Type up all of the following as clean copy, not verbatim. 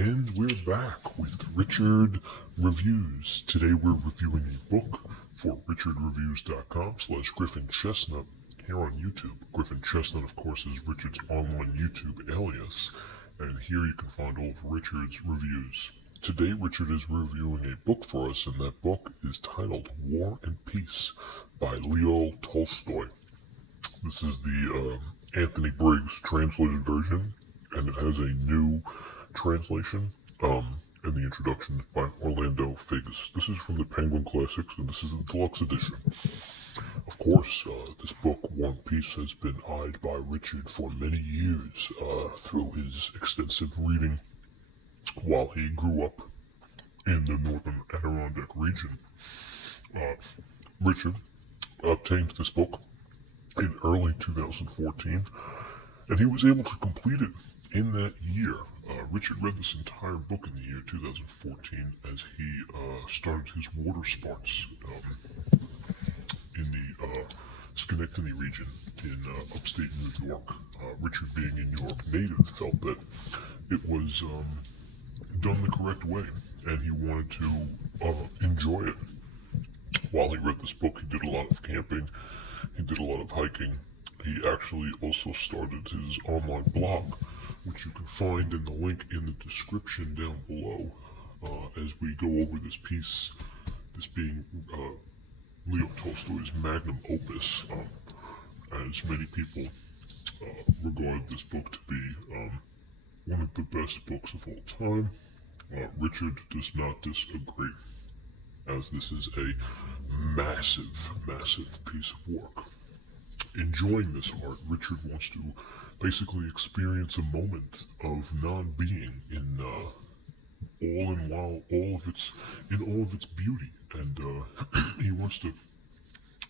And we're back with Richard Reviews. Today we're reviewing a book for richardreviews.com/Griffin Chestnut here on YouTube. Griffin Chestnut, of course, is Richard's online YouTube alias, and here you can find all of Richard's reviews. Today Richard is reviewing a book for us, and that book is titled War and Peace by Leo Tolstoy. This is the Anthony Briggs translated version, and it has a new translation, and the introduction is by Orlando Figes. This is from the Penguin Classics, and this is the deluxe edition. Of course, this book, War and Peace, has been eyed by Richard for many years through his extensive reading while he grew up in the northern Adirondack region. Richard obtained this book in early 2014, and he was able to complete it in that year. Richard read this entire book in the year 2014 as he started his water sports in the Schenectady region in upstate New York. Richard, being a New York native, felt that it was done the correct way, and he wanted to enjoy it. While he read this book, he did a lot of camping, he did a lot of hiking. He actually also started his online blog, which you can find in the link in the description down below as we go over this piece, this being Leo Tolstoy's magnum opus, as many people regard this book to be one of the best books of all time. Richard does not disagree, as this is a massive, massive piece of work. Enjoying this art, Richard wants to basically experience a moment of non-being in all of its beauty, and he wants to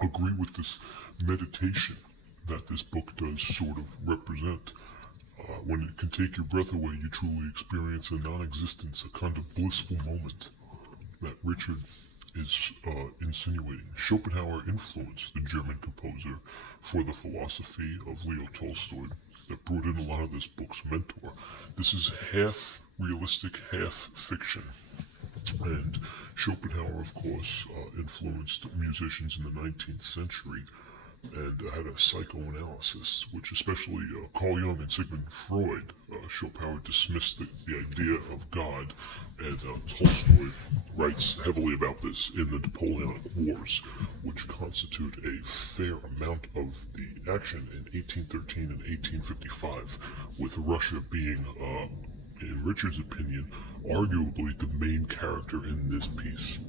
agree with this meditation that this book does sort of represent. When it can take your breath away, you truly experience a non-existence, a kind of blissful moment that Richard is insinuating. Schopenhauer influenced the German composer for the philosophy of Leo Tolstoy that brought in a lot of this book's mentor. This is half realistic, half fiction. And Schopenhauer, of course, influenced musicians in the 19th century and had a psychoanalysis, which especially Carl Jung and Sigmund Freud, Schopenhauer dismissed the idea of God, and Tolstoy writes heavily about this in the Napoleonic Wars, which constitute a fair amount of the action in 1813 and 1855, with Russia being, in Richard's opinion, arguably the main character in this piece.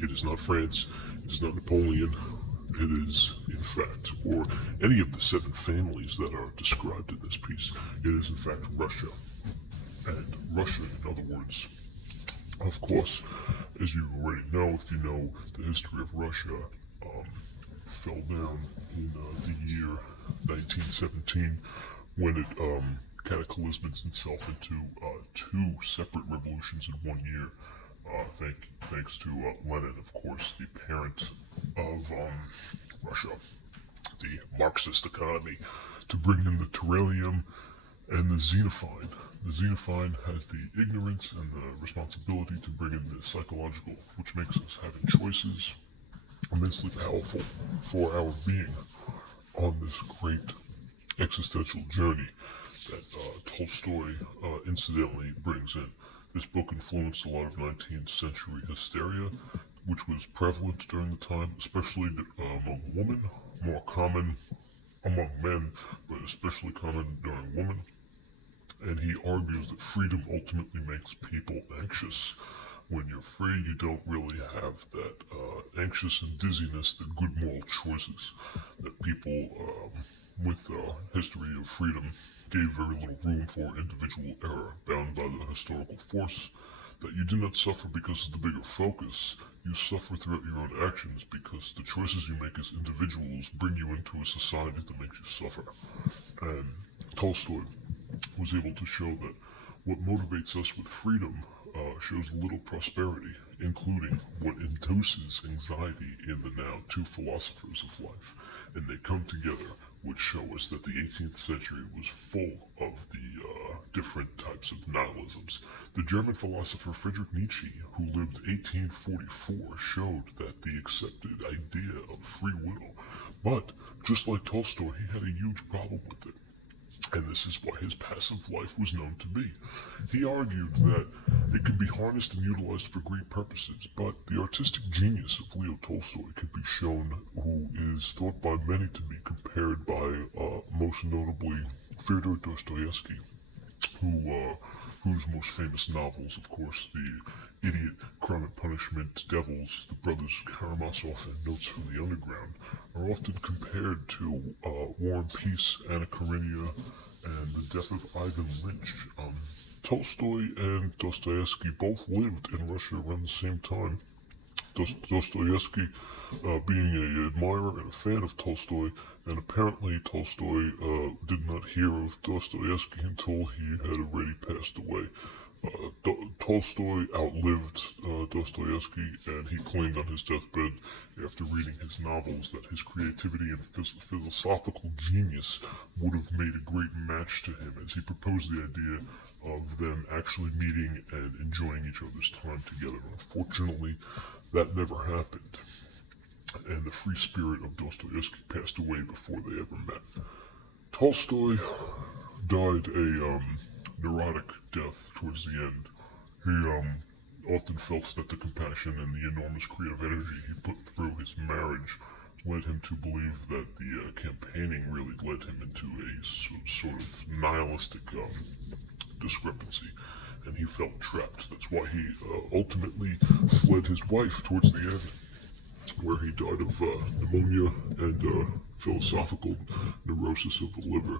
It is not France, it is not Napoleon. It is, in fact, or any of the 7 families that are described in this piece. It is, in fact, Russia. And Russia, in other words, of course, as you already know, if you know the history of Russia, fell down in the year 1917 when it cataclysmed itself into 2 separate revolutions in 1 year. Thanks to Lenin, of course, the parent of Russia, the Marxist economy, to bring in the Terrarium and the Xenophine. The Xenophine has the ignorance and the responsibility to bring in the psychological, which makes us having choices immensely powerful for our being on this great existential journey that Tolstoy incidentally brings in. This book influenced a lot of 19th century hysteria, which was prevalent during the time, especially among women, more common among men, but especially common during women. And he argues that freedom ultimately makes people anxious. When you're free, you don't really have that anxious and dizziness, the good moral choices that people with history of freedom gave very little room for individual error, bound by the historical force, that you do not suffer because of the bigger focus. You suffer throughout your own actions because the choices you make as individuals bring you into a society that makes you suffer. And Tolstoy was able to show that what motivates us with freedom shows little prosperity, including what induces anxiety in the now 2 philosophers of life. And they come together, which show us that the 18th century was full of the different types of nihilisms. The German philosopher Friedrich Nietzsche, who lived 1844, showed that the accepted idea of free will. But, just like Tolstoy, he had a huge problem with it. And this is why his passive life was known to be. He argued that it could be harnessed and utilized for great purposes, but the artistic genius of Leo Tolstoy could be shown, who is thought by many to be compared by, most notably, Fyodor Dostoevsky, whose most famous novels, of course, The Idiot, Crime and Punishment, Devils, The Brothers Karamazov, and Notes from the Underground, are often compared to War and Peace, Anna Karenina, and The Death of Ivan Lynch. Tolstoy and Dostoevsky both lived in Russia around the same time. Dostoevsky being an admirer and a fan of Tolstoy, and apparently Tolstoy did not hear of Dostoevsky until he had already passed away. Tolstoy outlived Dostoevsky, and he claimed on his deathbed, after reading his novels, that his creativity and philosophical genius would have made a great match to him, as he proposed the idea of them actually meeting and enjoying each other's time together. Unfortunately, that never happened, and the free spirit of Dostoevsky passed away before they ever met. Tolstoy died a neurotic death towards the end. He often felt that the compassion and the enormous creative energy he put through his marriage led him to believe that the campaigning really led him into a sort of nihilistic discrepancy, and he felt trapped. That's why he ultimately fled his wife towards the end, where he died of pneumonia and philosophical neurosis of the liver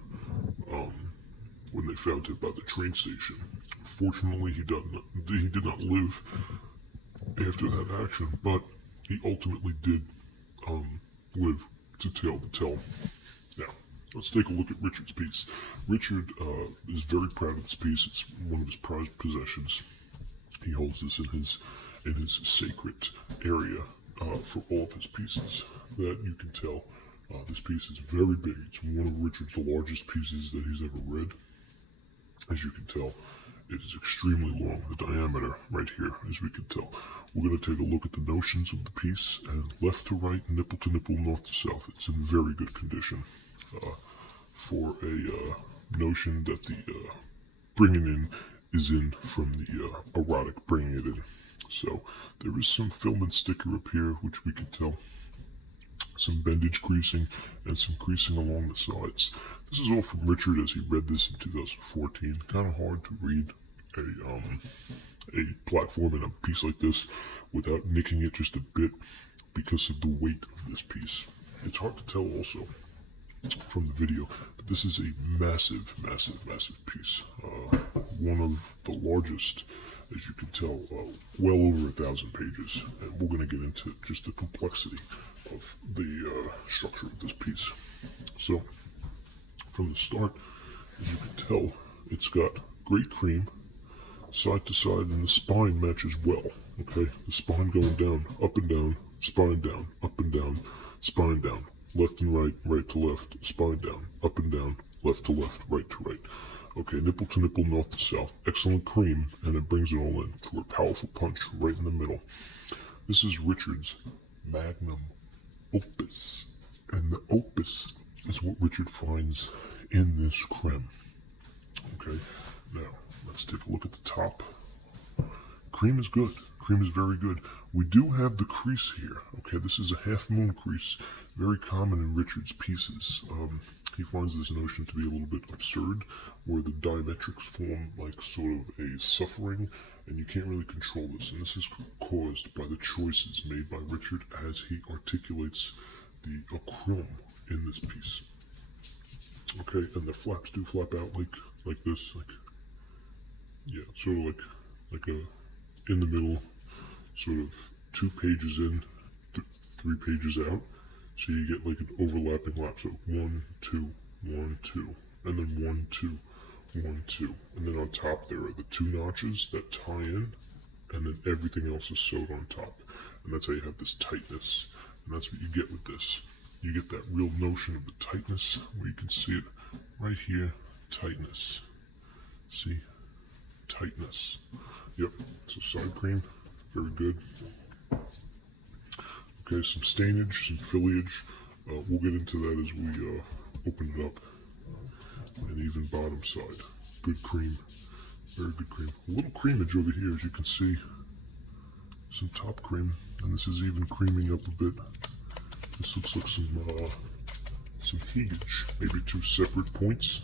when they found him by the train station. Fortunately, he did not live after that action, but he ultimately did live to tell the tale. Now, let's take a look at Richard's piece. Richard is very proud of this piece. It's one of his prized possessions. He holds this in his sacred area for all of his pieces. That you can tell. This piece is very big. It's one of Richard's largest pieces that he's ever read. As you can tell, it is extremely long. The diameter right here, as we can tell. We're going to take a look at the notions of the piece, and left to right, nipple to nipple, north to south. It's in very good condition for a notion that the bringing in is in from the erotic bringing it in. So there is some film and sticker up here, which we can tell. Some bendage creasing and some creasing along the sides. This is all from Richard as he read this in 2014. Kind of hard to read a platform in a piece like this without nicking it just a bit because of the weight of this piece. It's hard to tell also from the video, but this is a massive, massive, massive piece. One of the largest, as you can tell, well over 1,000 pages. And we're going to get into just the complexity of the structure of this piece. So, from the start, as you can tell, it's got great cream, side to side, and the spine matches well. Okay, the spine going down, up and down, spine down, up and down, spine down, left and right, right to left, spine down, up and down, left to left, right to right. Okay, nipple to nipple, north to south. Excellent cream, and it brings it all in to a powerful punch right in the middle. This is Richard's magnum opus, and the opus is what Richard finds in this creme. Okay, now let's take a look at the top. Cream is good. Cream is very good. We do have the crease here. Okay, this is a half moon crease, very common in Richard's pieces. He finds this notion to be a little bit absurd, where the diametrics form like sort of a suffering, and you can't really control this. And this is caused by the choices made by Richard as he articulates the acrome in this piece. Okay, and the flaps do flap out like this, yeah, sort of like a in the middle, sort of 2 pages in, 3 pages out. So you get like an overlapping lap. So 1, 2, 1, 2, and then 1, 2, 1, 2, and then on top there are the 2 notches that tie in, and then everything else is sewed on top, and that's how you have this tightness. And that's what you get with this. You get that real notion of the tightness, where you can see it right here, tightness, See? Tightness. Yep, it's a side cream. Very good. Okay, some stainage, some foliage. We'll get into that as we open it up. And even bottom side. Good cream. Very good cream. A little creamage over here, as you can see. Some top cream. And this is even creaming up a bit. This looks like some heegage. Maybe two separate points.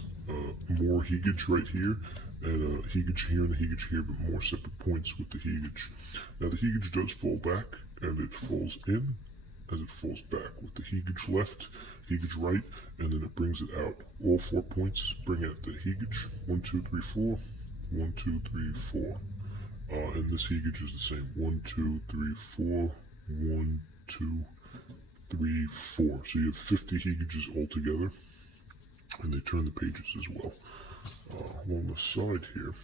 More heegage right here. And heegage here and a heegage here, but more separate points with the heegage. Now the heegage does fall back, and it falls in as it falls back. With the heegage left, heegage right, and then it brings it out. All 4 points bring out the heegage. 1, 2, 3, 4. 1, 2, 3, 4. And this heegage is the same. 1, 2, 3, 4. 1, 2, 3, 4. So you have 50 heegages altogether, and they turn the pages as well. Along the side here,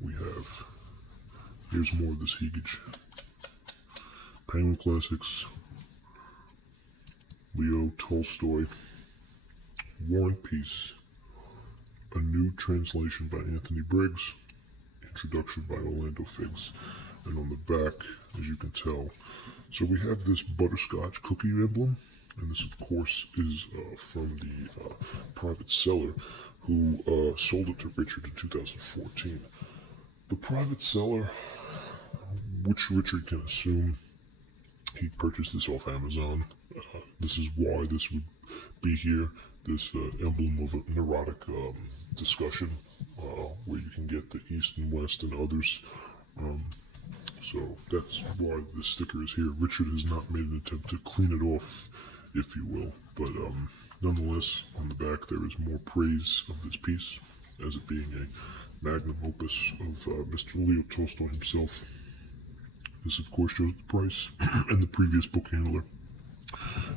we have, here's more of this heegage. Penguin Classics, Leo Tolstoy, War and Peace, a new translation by Anthony Briggs, introduction by Orlando Figs, and on the back, as you can tell, so we have this butterscotch cookie emblem, and this of course is from the private seller who sold it to Richard in 2014. The private seller, which Richard can assume he purchased this off Amazon. This is why this would be here, this emblem of a neurotic discussion where you can get the East and West and others. So that's why this sticker is here. Richard has not made an attempt to clean it off, if you will, but nonetheless, on the back there is more praise of this piece as it being a magnum opus of Mr. Leo Tolstoy himself. This of course shows the price and the previous book handler,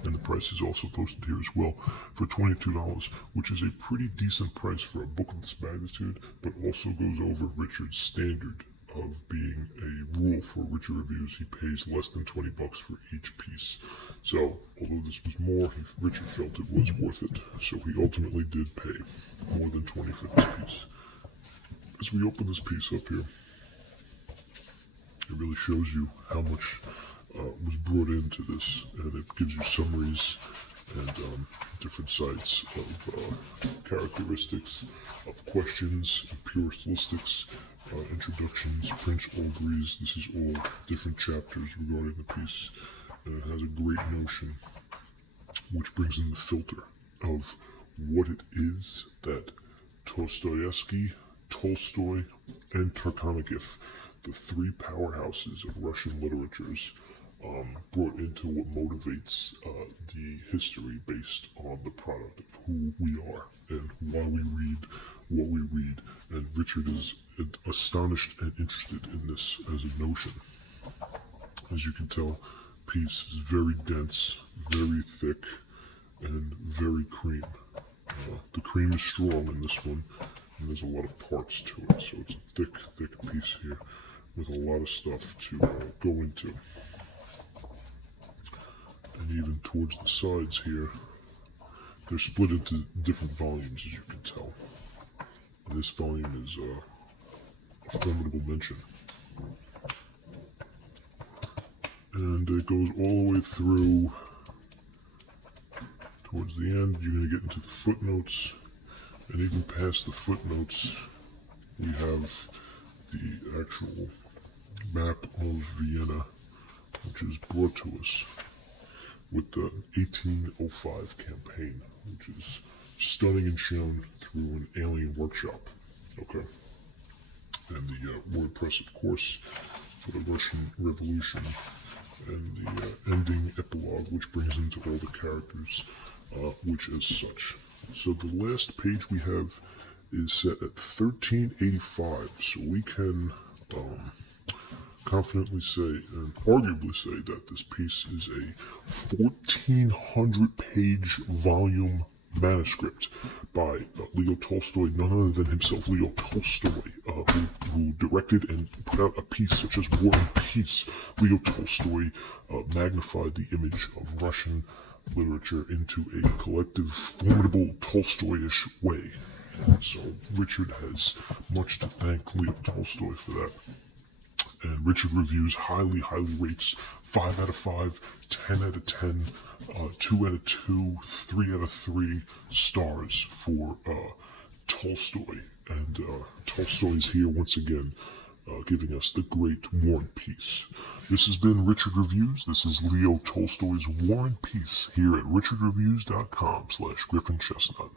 and the price is also posted here as well for $22, which is a pretty decent price for a book of this magnitude, but also goes over Richard's standard of being a rule for Richard Reviews. He pays less than 20 bucks for each piece. So, although this was more, Richard felt it was worth it. So he ultimately did pay more than 20 for this piece. As we open this piece up here, it really shows you how much was brought into this, and it gives you summaries and different sites of characteristics, of questions, pure stylistics, introductions, French auguries. This is all different chapters regarding the piece, and it has a great notion, which brings in the filter of what it is that Dostoevsky, Tolstoy, and Turgenev, the three powerhouses of Russian literatures, brought into what motivates the history based on the product of who we are and why we read what we read. And Richard is astonished and interested in this as a notion. As you can tell, piece is very dense, very thick, and very cream. The cream is strong in this one, and there's a lot of parts to it, so it's a thick, thick piece here with a lot of stuff to go into. And even towards the sides here, they're split into different volumes, as you can tell. And this volume is a formidable mention. And it goes all the way through. Towards the end, you're going to get into the footnotes. And even past the footnotes, we have the actual map of Vienna, which is brought to us with the 1805 campaign, which is stunning and shown through an alien workshop. Okay. And the word press, of course, for the Russian Revolution, and the ending epilogue, which brings into all the characters, which as such. So the last page we have is set at 1385, so we can confidently say and arguably say that this piece is a 1,400 page volume manuscript by Leo Tolstoy, none other than himself, Leo Tolstoy, who directed and put out a piece such as War and Peace. Leo Tolstoy magnified the image of Russian literature into a collective, formidable Tolstoyish way. So Richard has much to thank Leo Tolstoy for that. And Richard Reviews highly, highly rates 5 out of 5, 10 out of 10, 2 out of 2, 3 out of 3 stars for Tolstoy. And Tolstoy is here once again, giving us the great War and Peace. This has been Richard Reviews. This is Leo Tolstoy's War and Peace here at richardreviews.com/GriffinChestnut.